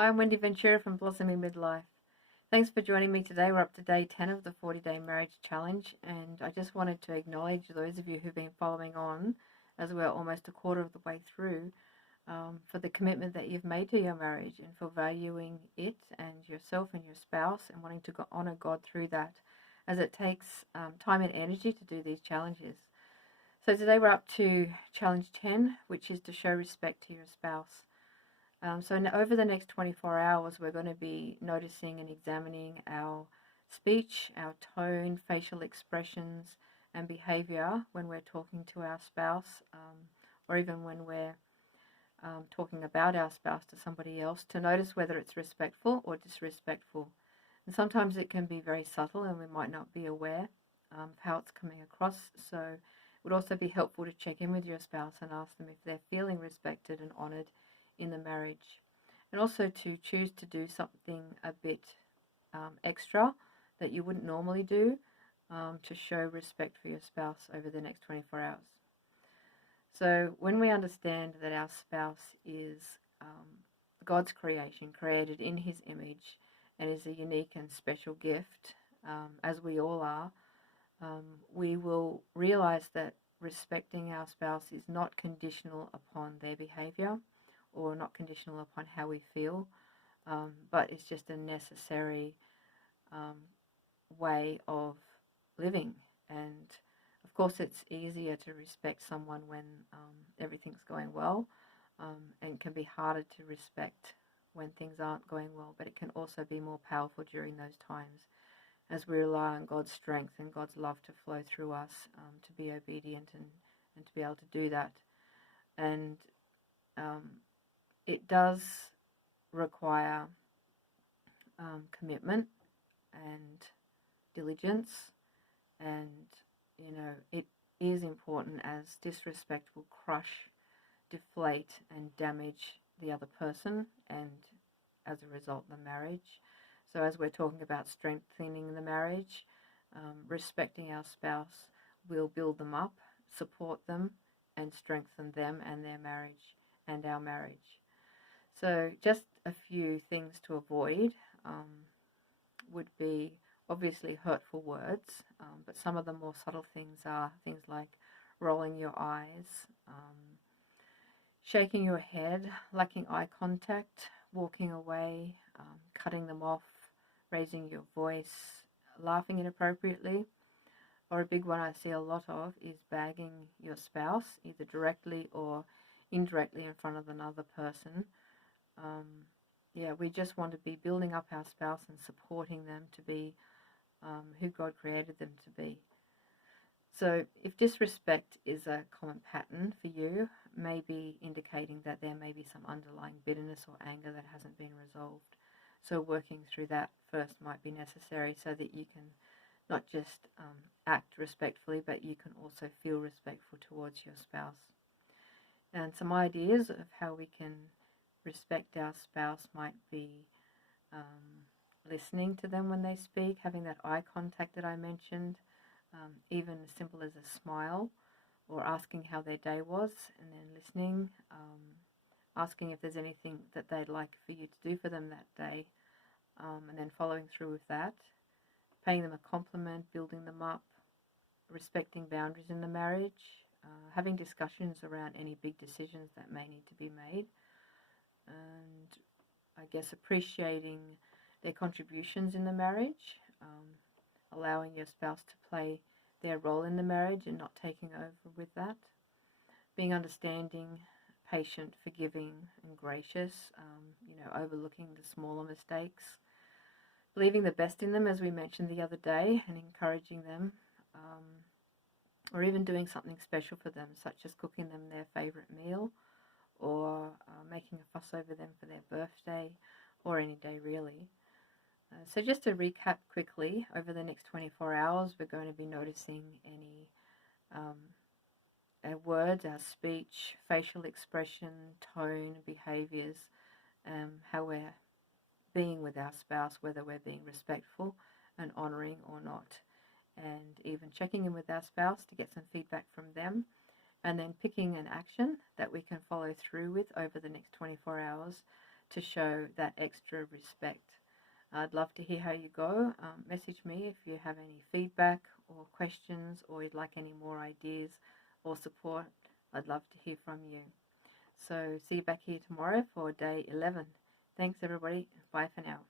Hi, I'm Wendy Ventura from Blossoming Midlife. Thanks for joining me today. We're up to day 10 of the 40-day marriage challenge, and I just wanted to acknowledge those of you who've been following on, as we're almost a quarter of the way through, for the commitment that you've made to your marriage and for valuing it and yourself and your spouse and wanting to honor God through that, as it takes time and energy to do these challenges. So today we're up to challenge 10, which is to show respect to your spouse. Over the next 24 hours, we're going to be noticing and examining our speech, our tone, facial expressions, and behavior when we're talking to our spouse, or even when we're talking about our spouse to somebody else, to notice whether it's respectful or disrespectful. And sometimes it can be very subtle and we might not be aware of how it's coming across. So it would also be helpful to check in with your spouse and ask them if they're feeling respected and honored in the marriage, and also to choose to do something a bit extra that you wouldn't normally do to show respect for your spouse over the next 24 hours. So when we understand that our spouse is God's creation, created in his image, and is a unique and special gift, as we all are, we will realize that respecting our spouse is not conditional upon their behavior or not conditional upon how we feel, but it's just a necessary way of living. And of course, it's easier to respect someone when everything's going well, and can be harder to respect when things aren't going well, but it can also be more powerful during those times as we rely on God's strength and God's love to flow through us, to be obedient and to be able to do that. And it does require commitment and diligence, and it is important, as disrespect will crush, deflate and damage the other person, and as a result the marriage. So as we're talking about strengthening the marriage, respecting our spouse will build them up, support them, and strengthen them and their marriage and our marriage. So just a few things to avoid would be obviously hurtful words, but some of the more subtle things are things like rolling your eyes, shaking your head, lacking eye contact, walking away, cutting them off, raising your voice, laughing inappropriately. Or a big one I see a lot of is bagging your spouse, either directly or indirectly in front of another person. We just want to be building up our spouse and supporting them to be who God created them to be. So if disrespect is a common pattern for you, maybe indicating that there may be some underlying bitterness or anger that hasn't been resolved. So working through that first might be necessary, so that you can not just act respectfully, but you can also feel respectful towards your spouse. And some ideas of how we can respect our spouse might be listening to them when they speak, having that eye contact that I mentioned, even as simple as a smile, or asking how their day was and then listening, asking if there's anything that they'd like for you to do for them that day, and then following through with that, paying them a compliment, building them up, respecting boundaries in the marriage, having discussions around any big decisions that may need to be made, and I guess appreciating their contributions in the marriage, allowing your spouse to play their role in the marriage and not taking over with that, being understanding, patient, forgiving and gracious, overlooking the smaller mistakes, believing the best in them, as we mentioned the other day, and encouraging them, or even doing something special for them, such as cooking them their favourite meal, or making a fuss over them for their birthday, or any day really. So just to recap quickly, over the next 24 hours, we're going to be noticing any our words, our speech, facial expression, tone, behaviours, how we're being with our spouse, whether we're being respectful and honouring or not, and even checking in with our spouse to get some feedback from them, and then picking an action that we can follow through with over the next 24 hours to show that extra respect. I'd love to hear how you go. Message me if you have any feedback or questions, or you'd like any more ideas or support. I'd love to hear from you. So see you back here tomorrow for day 11. Thanks everybody. Bye for now.